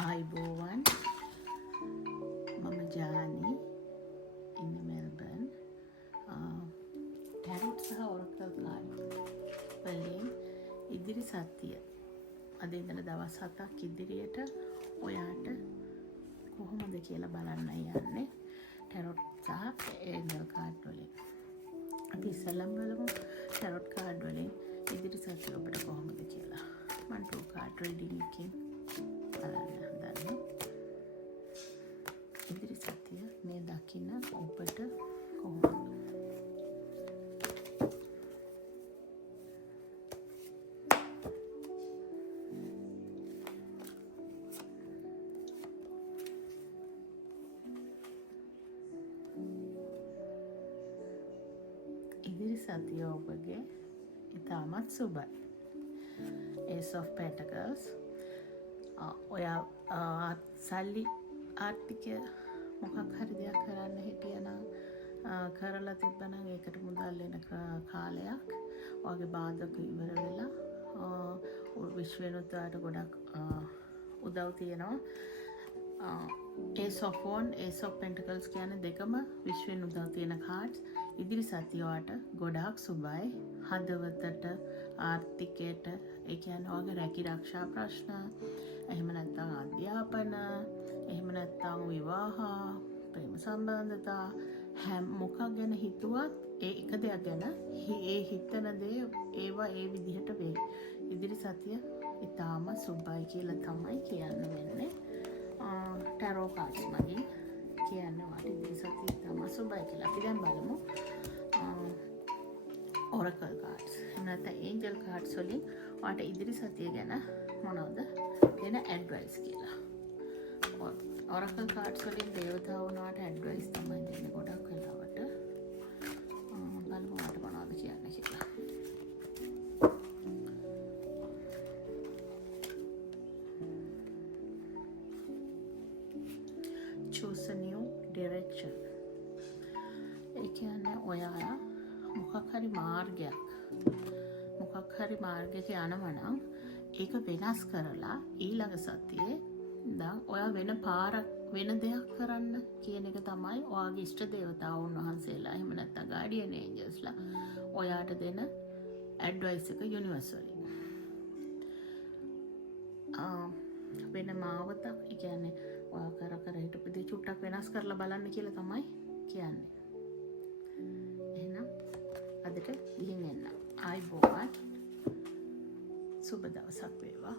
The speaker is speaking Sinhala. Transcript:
ආයිබෝවන් මම ජානි ඉන්නේ මෙල්බර්න් ටැරොට් සහ ඔරකල් කාඩ් වලින් ඉදිරි සතිය අද ඉඳලා දවස් 7ක් ඉදිරියට ඔයාට කොහොමද කියලා බලන්නයි යන්නේ ටැරොට් සහ ඒන්ජල් කාඩ් වලින්. අපි ඉස්සෙල්ලාම බලමු ටැරොට් කාඩ් වලින් ඉදිරි සතිය ඔබට කොහොමද කියලා. මම ටූ කාඩ් රීඩින් එකෙන් බලන්න හදන්නේ. ඉදිරි සතිය මේ දකින්න ඔබට කොහොමද? ඉදිරි සතිය ඔබගේ ඉතාමත් සුබයි. Ace of Pentacles. ඔයා සල්ලි ආර්ථිකය මොකක් හරි දෙයක් කරන්න හිටියනම් කරලා තිබ්බනම් ඒකට මුදල් එන කාලයක්. ඔයාගේ බාධක ඉවර වෙලා විශ්වෙනුත් ඔයාට ගොඩක් උදව් තියෙනවා. Ace of Wands, Ace of Pentacles කියන්නේ දෙකම විශ්වෙන් උදව් තියෙන කාඩ්ස්. ඉදිරි සතිය ඔයාට ගොඩාක් සුබයි. හදවතට, ආර්ථිකයට, ඒ කියන්නේ ඔයාගේ රැකී ආරක්ෂා ප්‍රශ්න, එහෙම නැත්නම් අධ්‍යාපන, එහෙම නැත්නම් විවාහ, ප්‍රේම සම්බන්ධතා මොකක් ගැන හිතුවත් ඒ එක දෙයක් ගැන ඒ හිතන දේ ඒවා ඒ විදිහට වෙයි. ඉදිරි සතිය ඉතාම සුබයි කියලා තමයි කියන්න වෙන්නේ. ටැරෝ කාඩ්ස් මගින් කියන්න වාට ඉදිරි සතිය ඉතාම සුබයි කියලා. අපි දැන් බලමු ඔරකල් කාඩ්ස් නැත්නම් ඒන්ජල් කාඩ්ස් වලින් ඔයාට ඉදිරි සතිය ගැන මොනවද දෙන ඇඩ්වයිස් කියලා. ඔරකල් කාඩ්ස් වලින් දේවතාවුන් ඔයාට ඇඩ්වයිස් තමයි දෙන්නේ ගොඩක් වෙලාවට. බලමු ඔයාට මොනවද කියන්න කියලා. Choose a new direction. ඒ කියන්නේ ඔයා මොකක් හරි මාර්ගයක යනවා නම් ඒක වෙනස් කරලා ඊළඟ සතියේ ඉඳන් ඔයා වෙන දෙයක් කරන්න කියන එක තමයි ඔයාගේ ඉෂ්ට දේවතාවුන් වහන්සේලා එහෙම නැත්නම් ගාඩියන් ඒන්ජල්ස්ලා ඔයාට දෙන ඇඩ්වයිස් එක යුනිවර්ස් වලින්. වෙන මාවතක් ඒ කියන්නේ ඔයා කර හිටපු දේ චුට්ටක් වෙනස් කරලා බලන්න කියලා තමයි කියන්නේ. එහෙනම් අදට ගිහින් එන්න. ආයිබෝවන්. සුබ දවසක් වේවා.